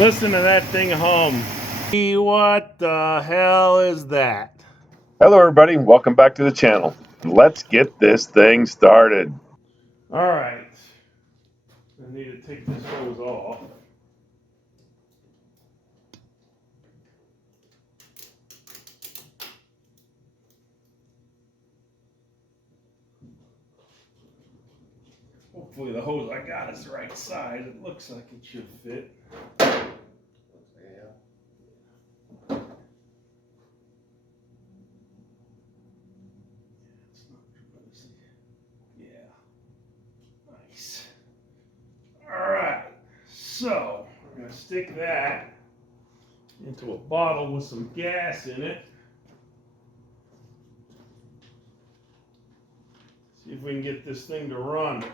Listen to that thing hum. What the hell is that? Hello everybody, welcome back to the channel. Let's get this thing started. All right. I need to take this hose off. Hopefully the hose I got is the right size. It looks like it should fit. Yeah. Nice. All right. So we're gonna stick that into a bottle with some gas in it. See if we can get this thing to run.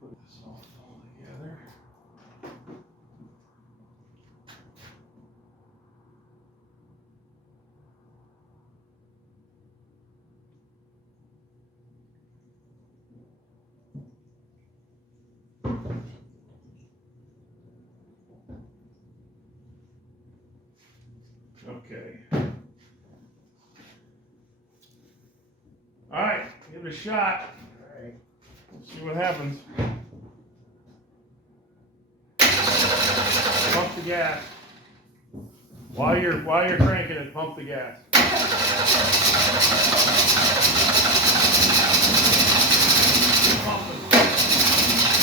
Put this all together. Okay. All right, give it a shot. All right. Let's see what happens. Pump the gas. While you're cranking it, pump the gas. Keep pumping.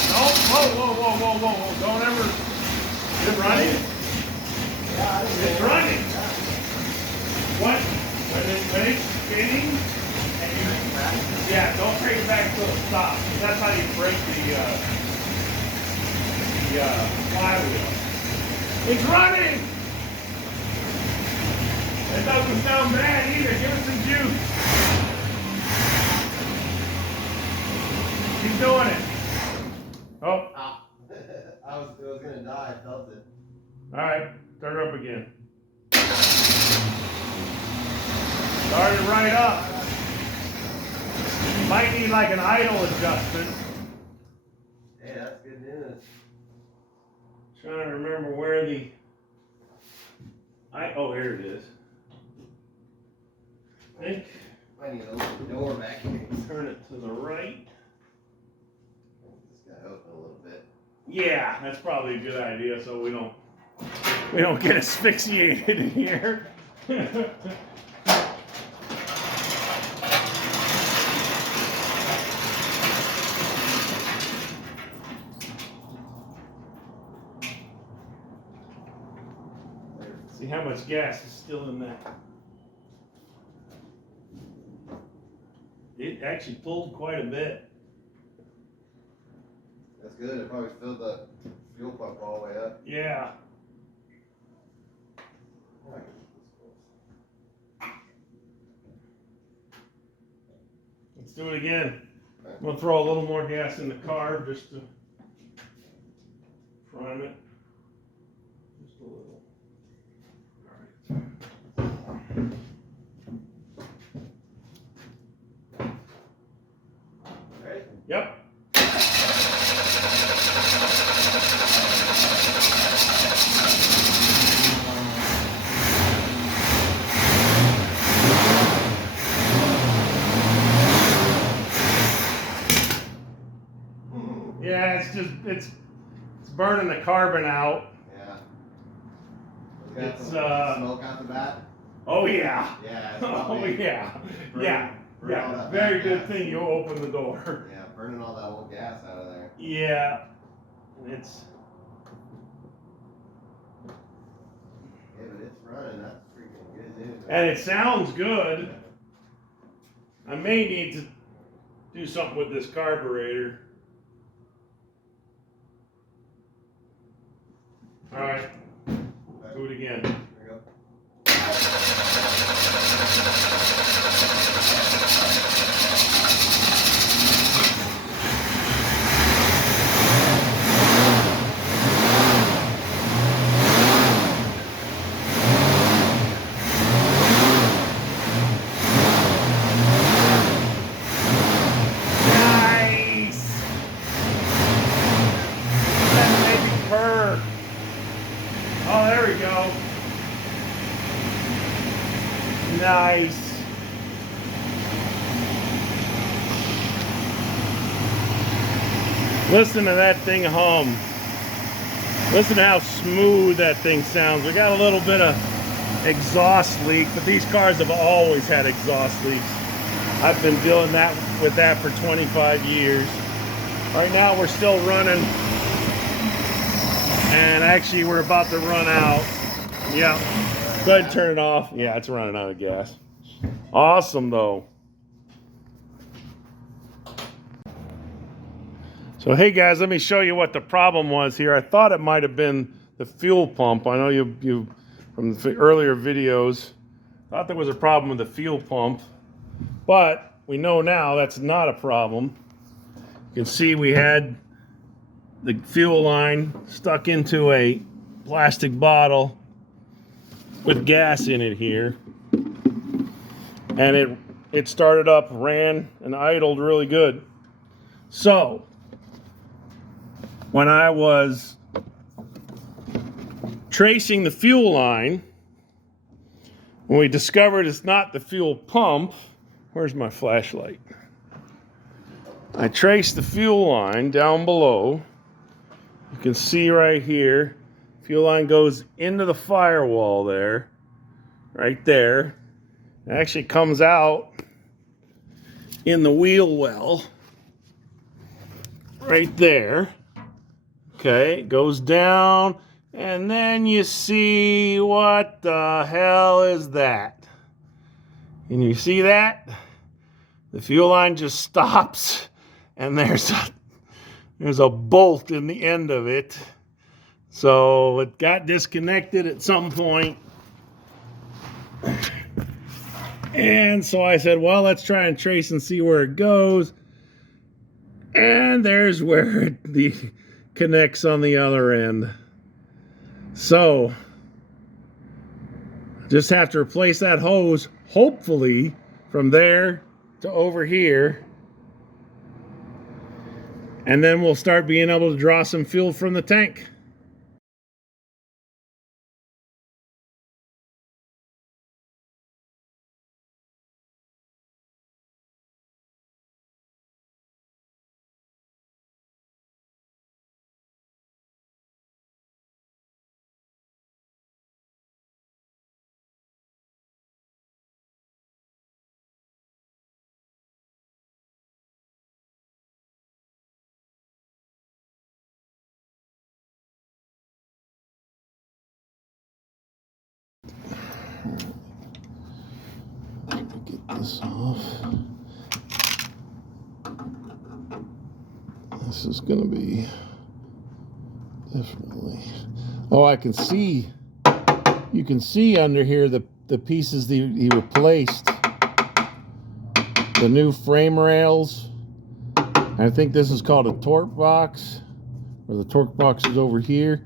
No, whoa. Don't ever. Is it running? It's running. What? When it's spinning, yeah, don't crank it back until it stops. That's how you break the flywheel. It's running! It doesn't sound bad either. Give it some juice. Keep doing it. Oh. I was gonna die. I felt it. Alright, start her up again. Start it right up. Might need like an idle adjustment. Hey, that's good news. Trying to remember where the oh, here it is. I think I need to open the door back here. turn it to the right. Just gotta open a little bit. Yeah, that's probably a good idea so we don't get asphyxiated in here. See how much gas is still in that. It actually pulled quite a bit. That's good. It probably filled the fuel pump all the way up. Yeah. Let's do it again. I'm gonna throw a little more gas in the car just to prime it. Just a little. Ready? Yep. Yeah, it's burning the carbon out. Yeah. It's smoke out the back. Oh yeah. Yeah. Oh yeah. Yeah. Burn Very good gas. thing you opened the door. Yeah, burning all that old gas out of there. Yeah. It's. Yeah, but it's running. That's freaking good news. And it sounds good. I may need to do something with this carburetor. All right, do it again. There we go. Nice. Nice. Listen to that thing hum. Listen to how smooth that thing sounds. We got a little bit of exhaust leak, but these cars have always had exhaust leaks. I've been dealing with that for 25 years. Right now we're still running, and actually we're about to run out. Yeah, go ahead and turn it off. Yeah, it's running out of gas. Awesome though. So hey guys, let me show you what the problem was here. I thought it might have been the fuel pump. I know you from the earlier videos thought there was a problem with the fuel pump, but we know now that's not a problem. You can see we had the fuel line stuck into a plastic bottle with gas in it here, and it started up, ran, and idled really good. So when I was tracing the fuel line, when we discovered it's not the fuel pump, where's my flashlight? I traced the fuel line down below. You can see right here, fuel line goes into the firewall there, right there. It actually comes out in the wheel well, right there. Okay, it goes down, and then you see, what the hell is that? And you see that? The fuel line just stops, and there's a bolt in the end of it. So it got disconnected at some point. And so I said, well, let's try and trace and see where it goes. And there's where it connects on the other end. So just have to replace that hose, hopefully from there to over here, and then we'll start being able to draw some fuel from the tank. Get this off. This is going to be definitely. Oh, I can see. You can see under here the pieces that he replaced. The new frame rails. I think this is called a torque box, or the torque box is over here.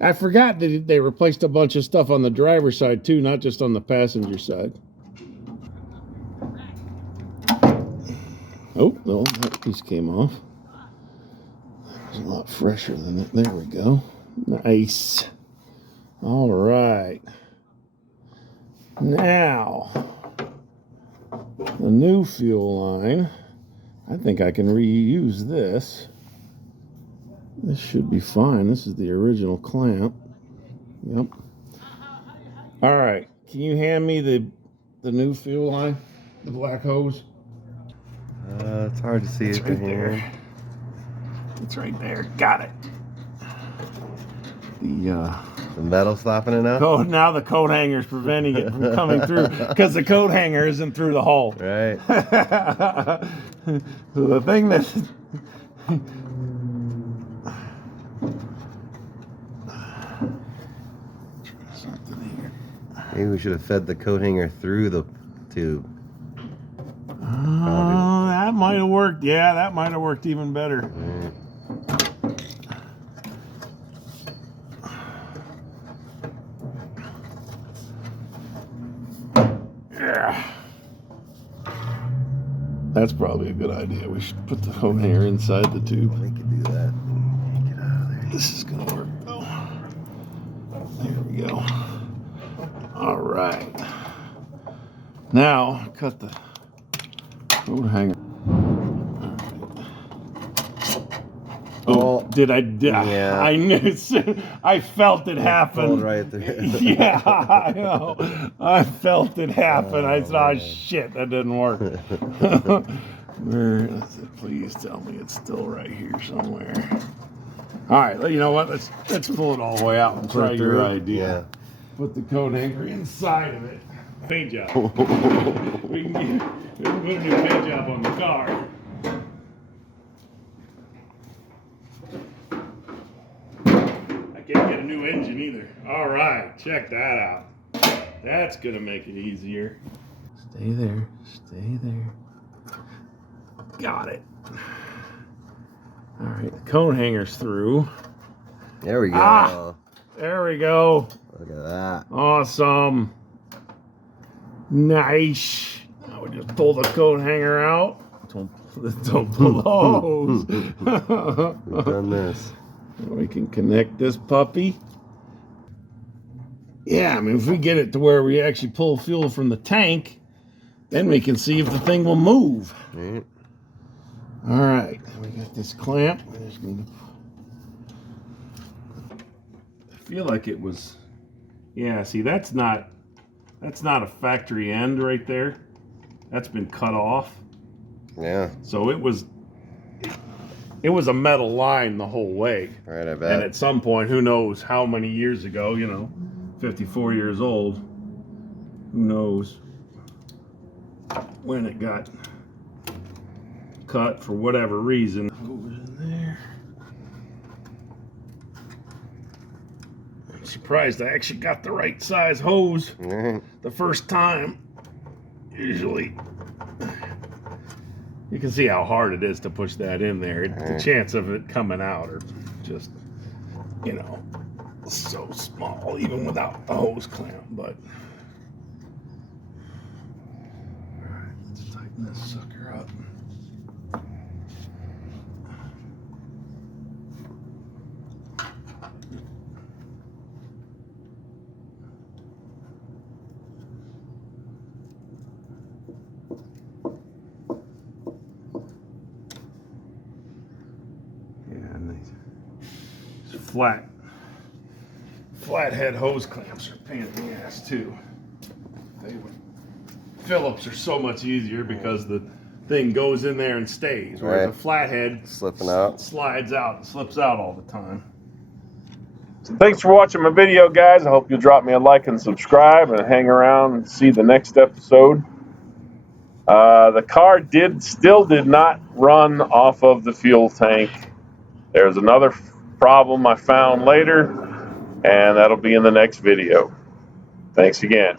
I forgot that they replaced a bunch of stuff on the driver's side too, not just on the passenger side. Oh, no, that piece came off. That was a lot fresher than it. There we go. Nice. All right. Now, the new fuel line. I think I can reuse this. This should be fine. This is the original clamp. Yep. All right. Can you hand me the new fuel line? The black hose? It's hard to see it from here. It's right there. Got it. The metal stopping it now? Now the coat hanger is preventing it from coming through because the coat hanger isn't through the hole. Right. So the thing that Maybe we should have fed the coat hanger through the tube. That might have worked. Yeah, that might have worked even better. Right. Yeah. That's probably a good idea. We should put the coat hanger inside the tube. We could do that. Get out of there. This is gonna work though. There we go. All right. Now, cut the coat hanger. Oh, did I? Yeah. I knew. I felt it happen. Pulled right there. Yeah, I know. I felt it happen. I said, "Oh man. shit, that didn't work." Where is it? Please tell me it's still right here somewhere. All right, you know what? Let's pull it all the way out and try your idea. Yeah. Put the coat hanger inside of it. Paint job. we can put a new paint job on the car. I can't get a new engine either. All right, check that out. That's gonna make it easier. Stay there. Stay there. Got it. All right, the coat hanger's through. There we go. Ah, there we go. Look at that. Awesome. Nice. Now we just pull the coat hanger out. Don't pull the hose. We've done this. We can connect this puppy. Yeah, I mean, if we get it to where we actually pull fuel from the tank, then we can see if the thing will move. Right. All right, we got this clamp. I feel like it was, yeah, see, that's not a factory end right there. That's been cut off. Yeah. So it was a metal line the whole way. Right, I bet. And at some point, who knows how many years ago, 54 years old, who knows when it got cut for whatever reason. Hose in there. I'm surprised I actually got the right size hose the first time. Usually, you can see how hard it is to push that in there. The chance of it coming out are just, so small, even without the hose clamp. But all right, let's tighten this sucker up. Flathead hose clamps are a pain in the ass too. Phillips are so much easier because the thing goes in there and stays, whereas a flathead slipping out, slides out and slips out all the time. So thanks for watching my video, guys. I hope you'll drop me a like and subscribe and hang around and see the next episode. The car still did not run off of the fuel tank. There's another problem I found later, and that'll be in the next video. Thanks again.